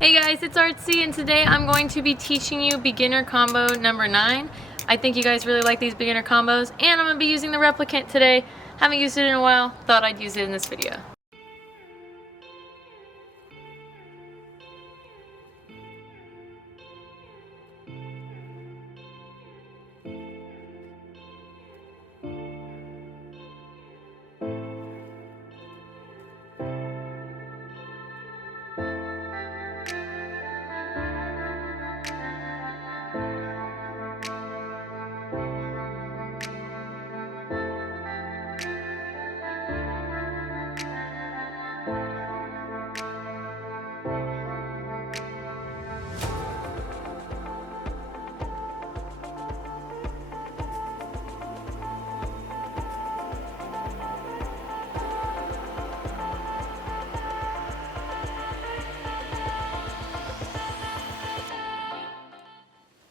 Hey guys, it's ArtSea, and today I'm going to be teaching you beginner combo number 9. I think you guys really like these beginner combos, and I'm going to be using the Replicant today. Haven't used it in a while, thought I'd use it in this video.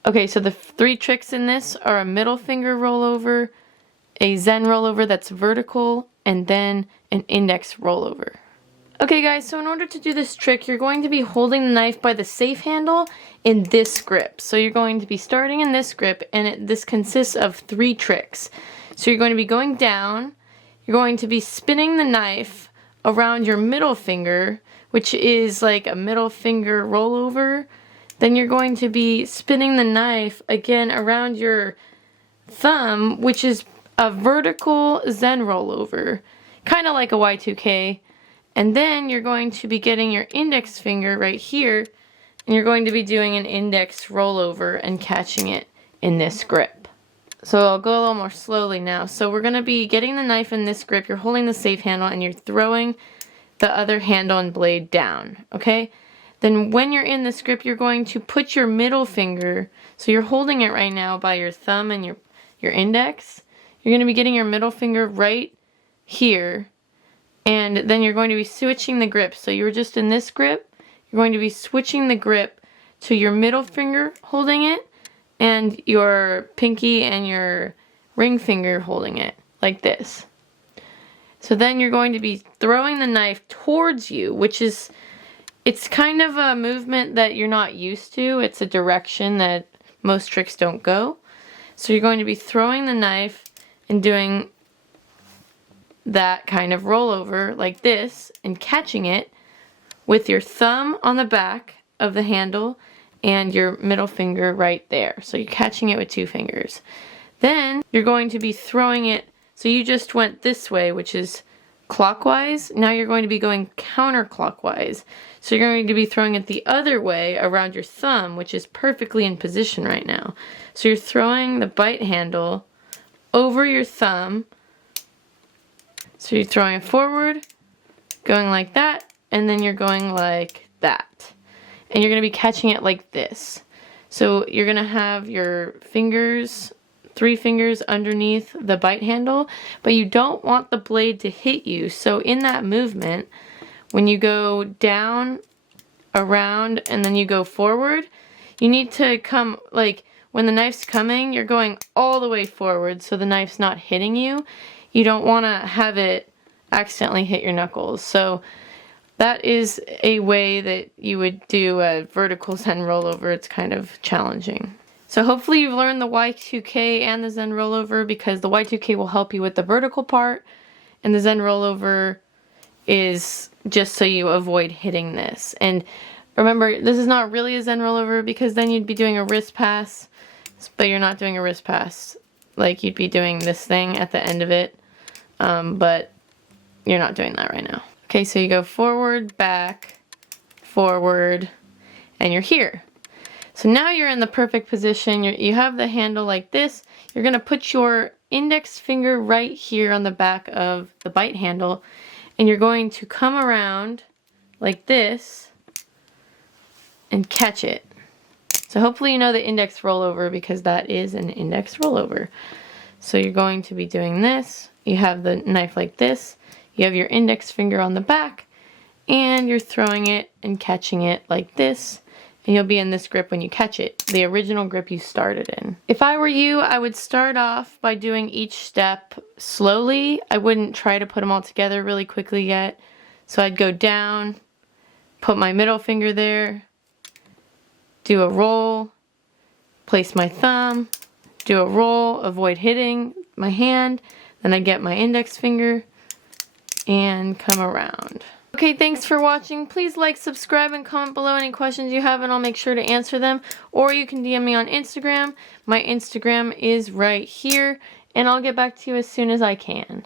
Okay, so the 3 tricks in this are a middle finger rollover, a Zen rollover that's vertical, and then an index rollover. Okay guys, so in order to do this trick, you're going to be holding the knife by the safe handle in this grip. So you're going to be starting in this grip, and this consists of 3 tricks. So you're going to be going down, you're going to be spinning the knife around your middle finger, which is like a middle finger rollover. Then you're going to be spinning the knife again around your thumb, which is a vertical Zen rollover, kind of like a Y2K. And then you're going to be getting your index finger right here, and you're going to be doing an index rollover and catching it in this grip. So I'll go a little more slowly now. So we're going to be getting the knife in this grip, you're holding the safe handle, and you're throwing the other handle and blade down, okay? Then when you're in this grip, you're going to put your middle finger, so you're holding it right now by your thumb and your index. You're going to be getting your middle finger right here, and then you're going to be switching the grip. So you were just in this grip, you're going to be switching the grip to your middle finger holding it, and your pinky and your ring finger holding it, like this. So then you're going to be throwing the knife towards you, which is... it's kind of a movement that you're not used to. It's a direction that most tricks don't go. So you're going to be throwing the knife and doing that kind of rollover like this and catching it with your thumb on the back of the handle and your middle finger right there. So you're catching it with 2 fingers. Then you're going to be throwing it, so you just went this way, which is clockwise. Now you're going to be going counterclockwise. So you're going to be throwing it the other way around your thumb, which is perfectly in position right now. So you're throwing the bite handle over your thumb. So you're throwing it forward, going like that, and then you're going like that. And you're going to be catching it like this. So you're going to have your fingers, 3 fingers underneath the bite handle, but you don't want the blade to hit you. So in that movement, when you go down, around, and then you go forward, you need to come, like, when the knife's coming, you're going all the way forward so the knife's not hitting you. You don't want to have it accidentally hit your knuckles. So that is a way that you would do a vertical Zen rollover. It's kind of challenging. So hopefully you've learned the Y2K and the Zen rollover, because the Y2K will help you with the vertical part, and the Zen rollover is just so you avoid hitting this. And remember, this is not really a Zen rollover, because then you'd be doing a wrist pass, but you're not doing a wrist pass. Like, you'd be doing this thing at the end of it, but you're not doing that right now. Okay, so you go forward, back, forward, and you're here. So now you're in the perfect position. You have the handle like this. You're going to put your index finger right here on the back of the bite handle, and you're going to come around like this and catch it. So hopefully you know the index rollover, because that is an index rollover. So you're going to be doing this. You have the knife like this. You have your index finger on the back, and you're throwing it and catching it like this. And you'll be in this grip when you catch it, the original grip you started in. If I were you, I would start off by doing each step slowly. I wouldn't try to put them all together really quickly yet. So I'd go down, put my middle finger there, do a roll, place my thumb, do a roll, avoid hitting my hand, then I get my index finger and come around. Okay, thanks for watching. Please like, subscribe, and comment below any questions you have, and I'll make sure to answer them. Or you can DM me on Instagram. My Instagram is right here, and I'll get back to you as soon as I can.